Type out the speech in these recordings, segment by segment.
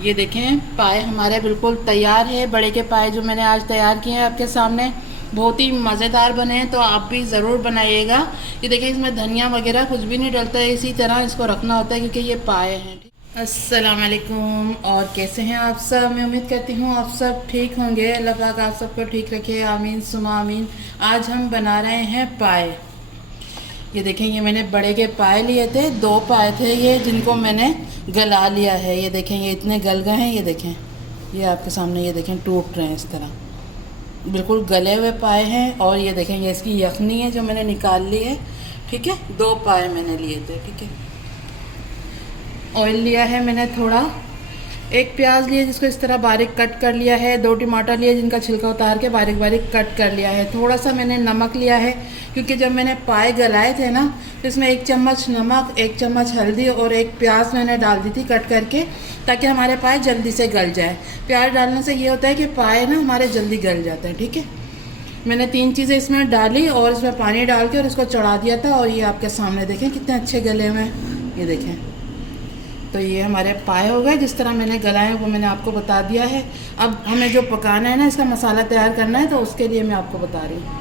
ये देखें पाए हमारे बिल्कुल तैयार है। बड़े के पाए जो मैंने आज तैयार किए हैं आपके सामने, बहुत ही मज़ेदार बने हैं, तो आप भी ज़रूर बनाइएगा। ये देखें इसमें धनिया वगैरह कुछ भी नहीं डलता है, इसी तरह इसको रखना होता है क्योंकि ये पाए हैं। अस्सलाम वालेकुम, और कैसे हैं आप सब? मैं उम्मीद करती हूँ आप सब ठीक होंगे। अल्लाह पाक आप सबको ठीक रखे, आमीन सुमा आमीन। आज हम बना रहे हैं पाए। ये देखें ये मैंने बड़े के पाए लिए थे, 2 पाए थे ये, जिनको मैंने गला लिया है। ये देखें ये इतने गल गए हैं। ये देखें ये आपके सामने, ये देखें टूट रहे हैं इस तरह, बिल्कुल गले हुए पाए हैं। और ये देखें ये इसकी यखनी है जो मैंने निकाल ली है। ठीक है, 2 पाए मैंने लिए थे। ठीक है, ऑयल लिया है मैंने थोड़ा, 1 प्याज लिए जिसको इस तरह बारीक कट कर लिया है, 2 टमाटर लिए जिनका छिलका उतार के बारीक बारीक कट कर लिया है। थोड़ा सा मैंने नमक लिया है क्योंकि जब मैंने पाए गलाए थे ना, तो इसमें 1 चम्मच नमक, 1 चम्मच हल्दी और 1 प्याज मैंने डाल दी थी कट करके, ताकि हमारे पाए जल्दी से गल जाए। प्याज डालने से ये होता है कि पाए ना हमारे जल्दी गल जाते हैं। ठीक है, मैंने 3 चीज़ें इसमें डाली और इसमें पानी डाल के और इसको चढ़ा दिया था। और ये आपके सामने देखें कितने अच्छे गले हुए हैं। ये देखें, तो ये हमारे पाए हो गए जिस तरह मैंने गलाए वो मैंने आपको बता दिया है। अब हमें जो पकाना है ना, इसका मसाला तैयार करना है, तो उसके लिए मैं आपको बता रही हूँ।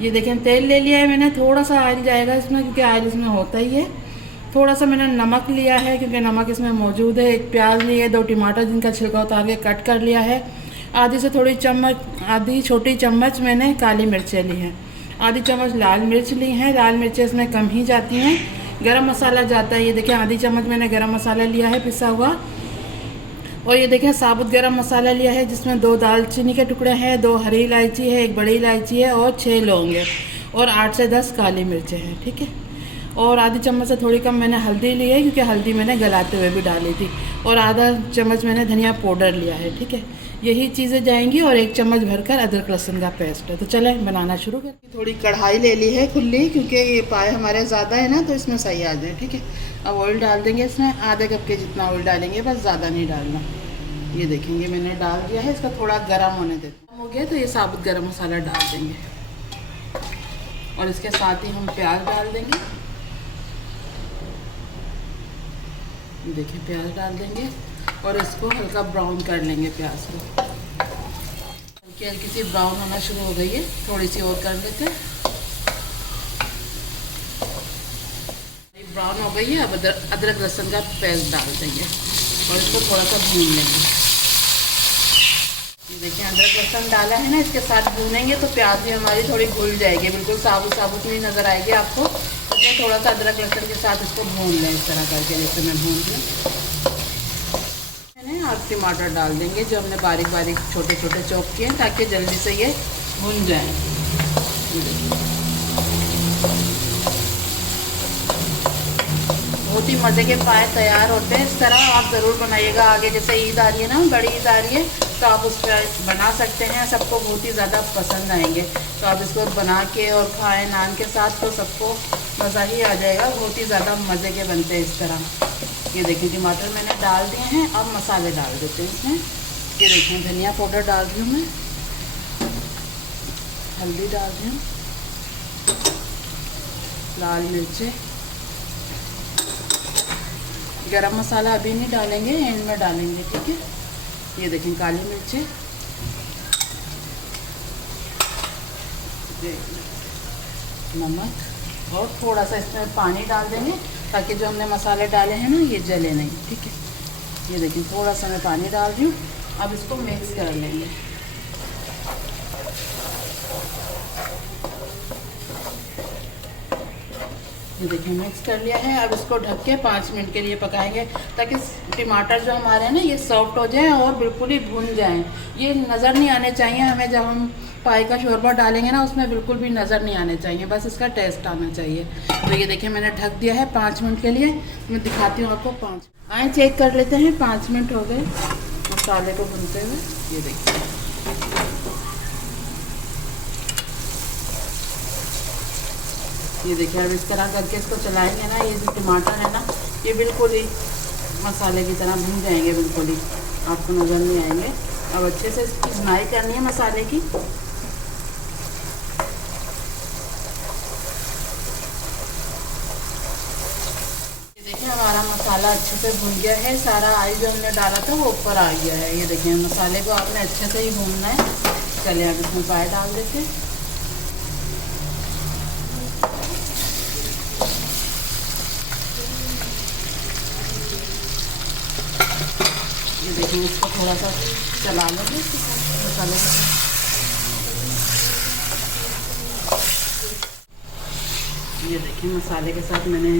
ये देखें तेल ले लिया है मैंने, थोड़ा सा ऑयल जाएगा इसमें क्योंकि ऑयल इसमें होता ही है। थोड़ा सा मैंने नमक लिया है क्योंकि नमक इसमें मौजूद है। 1 प्याज ली है, 2 टमाटर जिनका छिलका उतार के कट कर लिया है। आधी छोटी चम्मच मैंने काली मिर्चें ली हैं। आधी चम्मच लाल मिर्च ली हैं। लाल मिर्चें इसमें कम ही जाती हैं। गरम मसाला जाता है। ये देखिए आधी चम्मच मैंने गरम मसाला लिया है पिसा हुआ। और ये देखें साबुत गरम मसाला लिया है जिसमें 2 दालचीनी के टुकड़े हैं, 2 हरी इलायची है, 1 बड़ी इलायची है और 6 लौंग है और 8 से 10 काली मिर्चें हैं। ठीक है, और आधी चम्मच से थोड़ी कम मैंने हल्दी ली है क्योंकि हल्दी मैंने गलाते हुए भी डाली थी। और आधा चम्मच मैंने धनिया पाउडर लिया है। ठीक है, यही चीज़ें जाएंगी। और 1 चम्मच भरकर अदरक लहसुन का पेस्ट है। तो चलें बनाना शुरू करें। थोड़ी कढ़ाई ले ली है खुली क्योंकि ये पाए हमारे ज़्यादा है ना, तो इसमें सही आ जाए। ठीक है, अब ऑयल डाल देंगे इसमें, आधे कप के जितना ऑयल डालेंगे, बस ज़्यादा नहीं डालना। ये देखेंगे मैंने डाल दिया है, इसका थोड़ा गर्म होने देते हो गया तो ये साबुत गरम मसाला डाल देंगे और इसके साथ ही हम प्याज डाल देंगे। देखिए प्याज डाल देंगे और इसको हल्का ब्राउन कर लेंगे। प्याज को हल्की हल्की सी ब्राउन होना शुरू हो गई है, थोड़ी सी और कर लेते हैं। ब्राउन हो गई है, अब अदरक लहसुन का पेस्ट डाल देंगे और इसको थोड़ा सा भून लेंगे। देखिए अदरक लहसुन डाला है ना, इसके साथ भूनेंगे तो प्याज भी हमारी थोड़ी घुल जाएगी, बिल्कुल साबुत साबुत नहीं नज़र आएगी आपको। तो थोड़ा सा अदरक लहसुन के साथ इसको भून लें इस तरह करके, जैसे मैं भून लूँ। मैंने अब टमाटर डाल देंगे जो हमने बारीक बारीक छोटे छोटे चॉप किए हैं, ताकि जल्दी से ये भून जाए। बहुत ही मज़े के पाए तैयार होते हैं। इस तरह आप ज़रूर बनाइएगा। आगे जैसे ईद आ रही है ना, बड़ी ईद आ रही है, तो आप उस पर बना सकते हैं। सबको बहुत ही ज़्यादा पसंद आएंगे। तो आप इसको बना के और खाएं नान के साथ, तो सबको मज़ा ही आ जाएगा। बहुत ही ज़्यादा मज़े के बनते हैं इस तरह। ये देखिए टमाटर मैंने डाल दिए हैं, अब मसाले डाल देते हैं इसमें। ये देखिए धनिया पाउडर डाल रही हूँ मैं, हल्दी डाल रही हूँ, लाल मिर्चें, गरम मसाला अभी नहीं डालेंगे, एंड में डालेंगे। ठीक है, ये देखें काली मिर्चें, नमक और थोड़ा सा इसमें पानी डाल देंगे ताकि जो हमने मसाले डाले हैं ना ये जले नहीं। ठीक है, ये देखिए थोड़ा सा मैं पानी डाल रही हूँ। अब इसको मिक्स कर लेंगे। ये देखिए मिक्स कर लिया है। अब इसको ढक के 5 मिनट के लिए पकाएंगे ताकि टमाटर जो हमारे हैं ना ये सॉफ्ट हो जाए और बिल्कुल ही भुन जाएं। ये नज़र नहीं आने चाहिए हमें, जब हम पाए का शोरबा डालेंगे ना उसमें बिल्कुल भी नज़र नहीं आने चाहिए, बस इसका टेस्ट आना चाहिए। तो ये देखिए मैंने ढक दिया है 5 मिनट के लिए। मैं दिखाती हूँ आपको। 5 आए चेक कर लेते हैं। 5 मिनट हो गए मसाले को भूनते हुए। ये देखिए ये देखिए अब इस तरह करके इसको चलाएंगे ना, ये जो टमाटर है ना ये बिल्कुल ही मसाले की तरह भून जाएंगे, बिल्कुल ही आपको नज़र नहीं आएंगे। अब अच्छे से इसकी भुनाई करनी है मसाले की। ये देखिए हमारा मसाला मसाला अच्छे से भुन गया है, सारा ऑयल जो हमने डाला था वो ऊपर आ गया है। ये देखिए मसाले को आपने अच्छे से ही भूनना है। चलिए अब इसमें पाए डाल देते हैं। ये देखिए इसको थोड़ा सा चला लेंगे मसाले के साथ। ये देखिए मसाले के साथ मैंने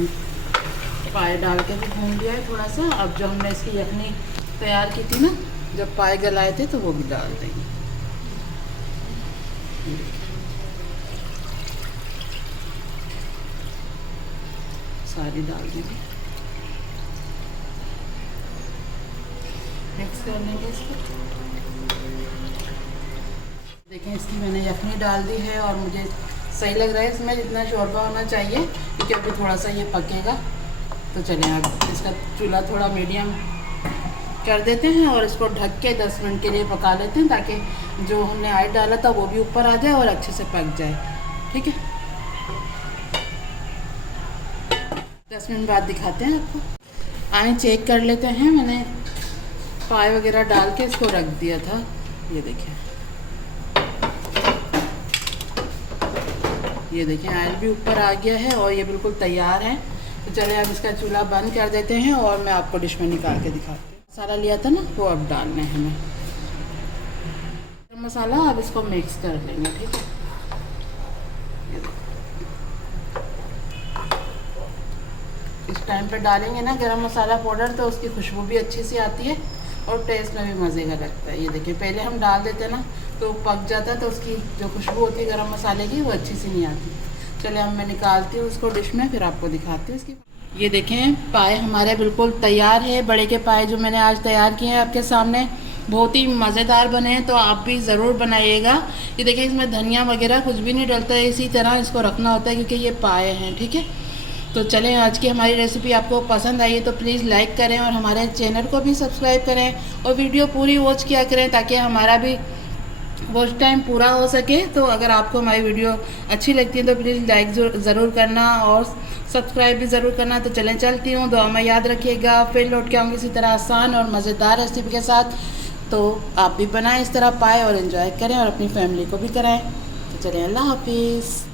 पाए डाल के भी भून लिया है थोड़ा सा। अब जो हमने इसकी यखनी तैयार की थी ना, जब पाए गलाए थे, तो वो भी डाल देंगे। सारी डाल देंगे, मिक्स कर लेंगे इसको। देखें इसकी मैंने यखनी डाल दी है और मुझे सही लग रहा है इसमें जितना शोरबा होना चाहिए, क्योंकि अभी थोड़ा सा ये पकेगा। तो चलें अब इसका चूल्हा थोड़ा मीडियम कर देते हैं और इसको ढक के 10 मिनट के लिए पका लेते हैं, ताकि जो हमने ऑयल डाला था वो भी ऊपर आ जाए और अच्छे से पक जाए। ठीक है, 10 मिनट बाद दिखाते हैं आपको। आए चेक कर लेते हैं। मैंने पाए वगैरह डाल के इसको रख दिया था। ये देखिए, ये देखिए ऑयल भी ऊपर आ गया है और ये बिल्कुल तैयार है। तो चलिए अब इसका चूल्हा बंद कर देते हैं और मैं आपको डिश में निकाल के दिखाती हूँ। मसाला लिया था ना, वो अब डालना है हमें मसाला। अब इसको मिक्स कर लेंगे। ठीक है, इस टाइम पे डालेंगे ना गरम मसाला पाउडर, तो उसकी खुशबू भी अच्छी सी आती है और टेस्ट में भी मज़े का लगता है। ये देखिए पहले हम डाल देते ना तो पक जाता है, तो उसकी जो खुशबू होती है गरम मसाले की वो अच्छी सी नहीं आती। चलिए अब मैं निकालती हूँ उसको डिश में, फिर आपको दिखाती हूँ इसकी। ये देखें पाए हमारे बिल्कुल तैयार है। बड़े के पाए जो मैंने आज तैयार किए हैं आपके सामने, बहुत ही मज़ेदार बने हैं। तो आप भी ज़रूर बनाइएगा। ये देखें इसमें धनिया वगैरह कुछ भी नहीं डलता है, इसी तरह इसको रखना होता है क्योंकि ये पाए हैं। ठीक है, तो चलें आज की हमारी रेसिपी आपको पसंद आई है तो प्लीज़ लाइक करें और हमारे चैनल को भी सब्सक्राइब करें और वीडियो पूरी वॉच किया करें, ताकि हमारा भी वॉच टाइम पूरा हो सके। तो अगर आपको हमारी वीडियो अच्छी लगती है तो प्लीज़ लाइक ज़रूर करना और सब्सक्राइब भी ज़रूर करना। तो चलें चलती हूँ, दुआ में याद रखिएगा। फिर लौट के आऊँगी इसी तरह आसान और मज़ेदार रेसिपी के साथ। तो आप भी बनाएं इस तरह पाए और एंजॉय करें और अपनी फैमिली को भी कराएं। तो चलें, अल्लाह हाफिज़।